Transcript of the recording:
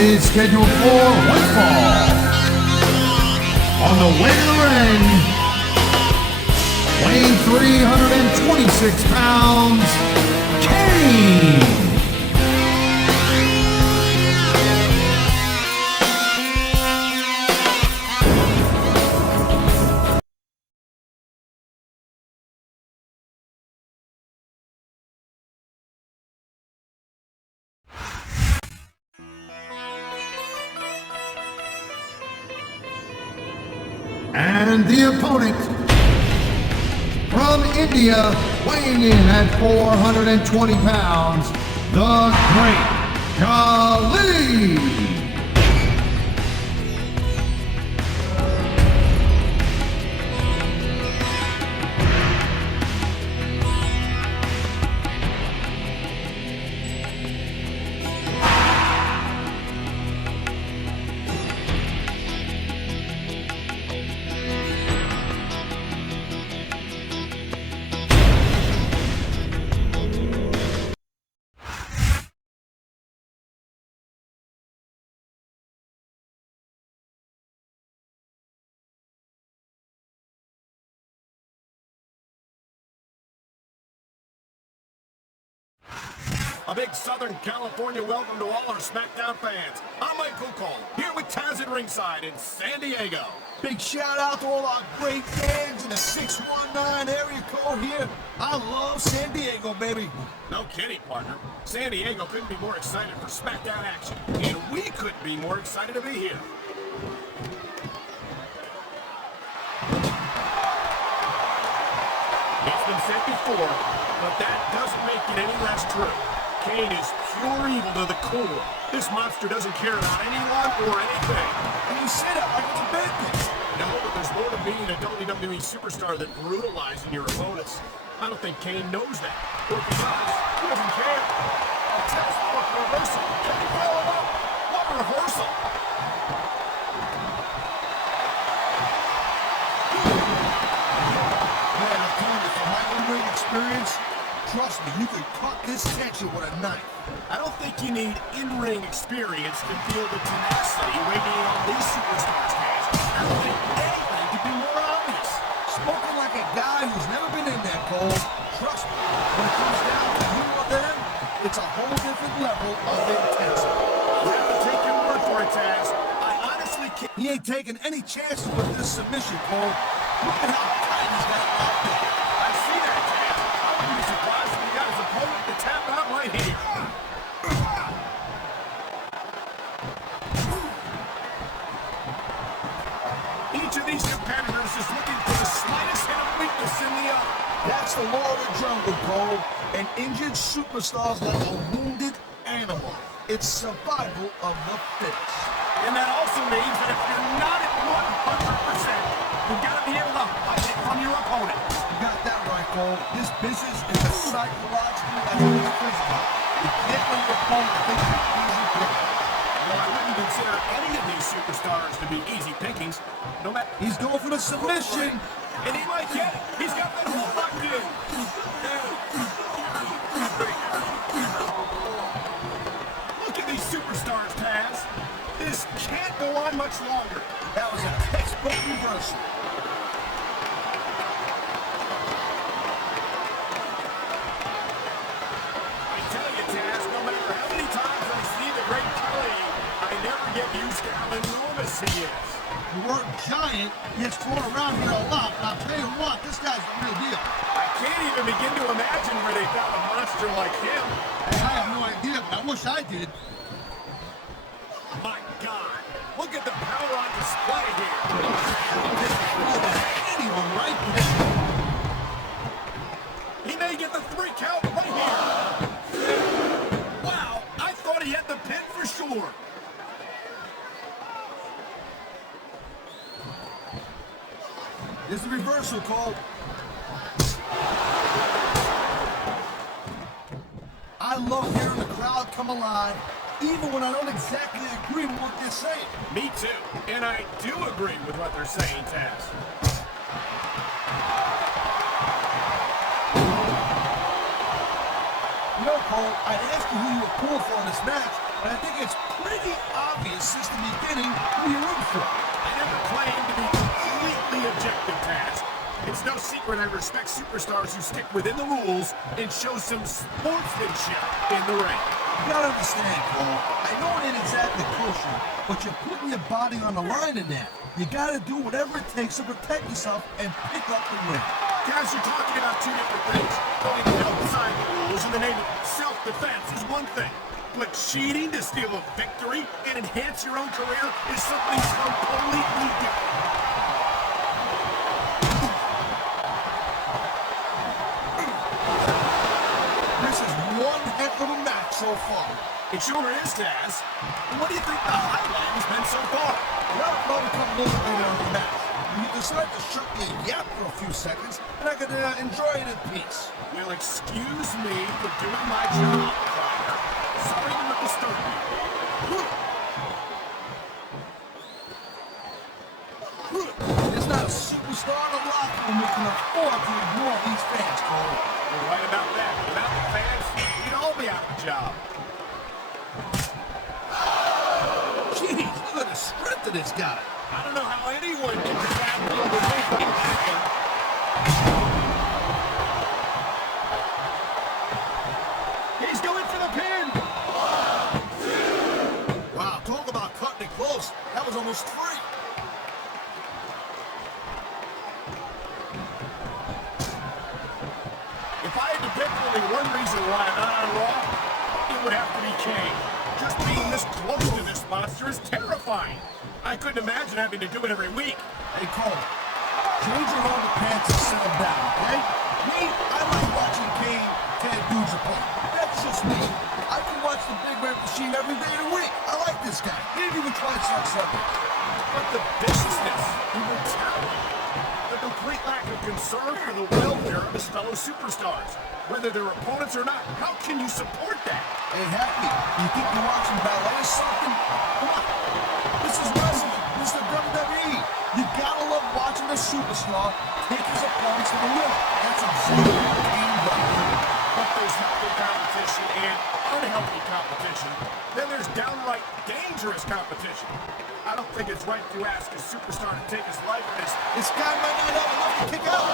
is scheduled for one fall. On the way to the ring, weighing 326 pounds, Kane. And the opponent from India, weighing in at 420 pounds, the Great Khali. A big Southern California welcome to all our SmackDown fans. I'm Michael Cole, here with Taz at ringside in San Diego. Big shout out to all our great fans in the 619 area code here. I love San Diego, baby. No kidding, partner. San Diego couldn't be more excited for SmackDown action, and we couldn't be more excited to be here. It's been said before, but that doesn't make it any less true. Kane is pure evil to the core. This monster doesn't care about anyone or anything. And you say that like it's a bad thing. No, but there's more to being a WWE superstar than brutalizing your opponents. I don't think Kane knows that. Or if he does, he doesn't care. A textbook reversal. Can you follow up? What reversal? Man, I'm telling you, from my in-ring experience, trust me, you can cut this tension with a knife. I don't think you need in-ring experience to feel the tenacity radiating on these superstars' hands. I don't think anything could be more obvious. Spoken like a guy who's never been in that cold. Trust me, when it comes down to you or them, it's a whole different level of intensity. I'll have to take your word for it, Taz. I honestly can't. He ain't taking any chances with this submission, Cole. Look at how tight he's got it out there. I see that, Taz. I wouldn't be surprised if he got his opponent to tap out right here. Each of these competitors is looking for the slightest hint of weakness in the other. That's the law of the jungle, Cole. An injured superstar's like a wounded animal. It's survival of the fittest. And that also means that if you're not at 100%, you've got to be able to hide it from your opponent. You got that right, Cole. This business is a psychological as well as physical. You can't let your opponent think you're easy picking. Well, I wouldn't consider any of these superstars to be easy pickings. No matter. He's going for the submission. And he might get it. He's got that hold locked in. Look at these superstars, Taz. This can't go on much longer. That was a textbook reversal. I tell you, Taz, no matter how many times I see the Great Khali, I never get used to how enormous he is. The word giant gets thrown around here a lot, but I'll tell you what, this guy's the real deal. I can't even begin to imagine where they found a monster like him. Hey, I have no idea, but I wish I did. My God, look at the power on display here. Anyone, right? He may get the 3 count right here. Wow, I thought he had the pin for sure. There's a reversal, Cole. I love hearing the crowd come alive, even when I don't exactly agree with what they're saying. Me too, and I do agree with what they're saying, Taz. You know, Cole, I'd ask you who you were pulling for in this match, And I think it's pretty obvious since the beginning who you root for. I never claimed to be completely objective, Taz. It's no secret I respect superstars who stick within the rules and show some sportsmanship in the ring. You gotta understand, Cole. I know it ain't exactly kosher, but you're putting your body on the line in that. You gotta do whatever it takes to protect yourself and pick up the win. Guys, you're talking about two different things. Going outside the rules in the name of self-defense is one thing. But cheating to steal a victory and enhance your own career is something completely different. This is one heck of a match so far. It sure is, Taz. What do you think the highlight has been so far? Well, probably come a little later on the match. You decide to shut your yap for a few seconds, and I can enjoy it in peace. Well, excuse me for doing my job, Pryor. Sorry to disturb you. There's not a superstar in the locker room who can afford to ignore these fans, Cole. You're right about that. Without the fans, we'd all be out of a job. Jeez, look at the strength of this guy. I don't know how anyone can travel the way he can. He's going for the pin. Wow, talk about cutting it close. That was almost free. If I had to pick only one reason why I'm not on Raw, it would have to be Kane. Just being this close to this monster is terrifying. I couldn't imagine having to do it every week. Hey, Cole, change your underpants and sit him down, okay? Me, I like watching Kane tear dudes apart. That's just me. I can watch the Big Red Machine every day of the week. I like this guy. He didn't even try to start something. But the viciousness, the brutality, the complete lack of concern for the welfare of his fellow superstars, whether they're opponents or not, how can you support that? Hey, Happy, you think you're watching ballet or something? Come on. This is wrestling. This is the WWE. You gotta love watching a superstar take his opponents to the limit. That's exactly what Kane does. But there's healthy competition and unhealthy competition. Then there's downright dangerous competition. I don't think it's right to ask a superstar to take his life risk. This guy might not have enough to kick out.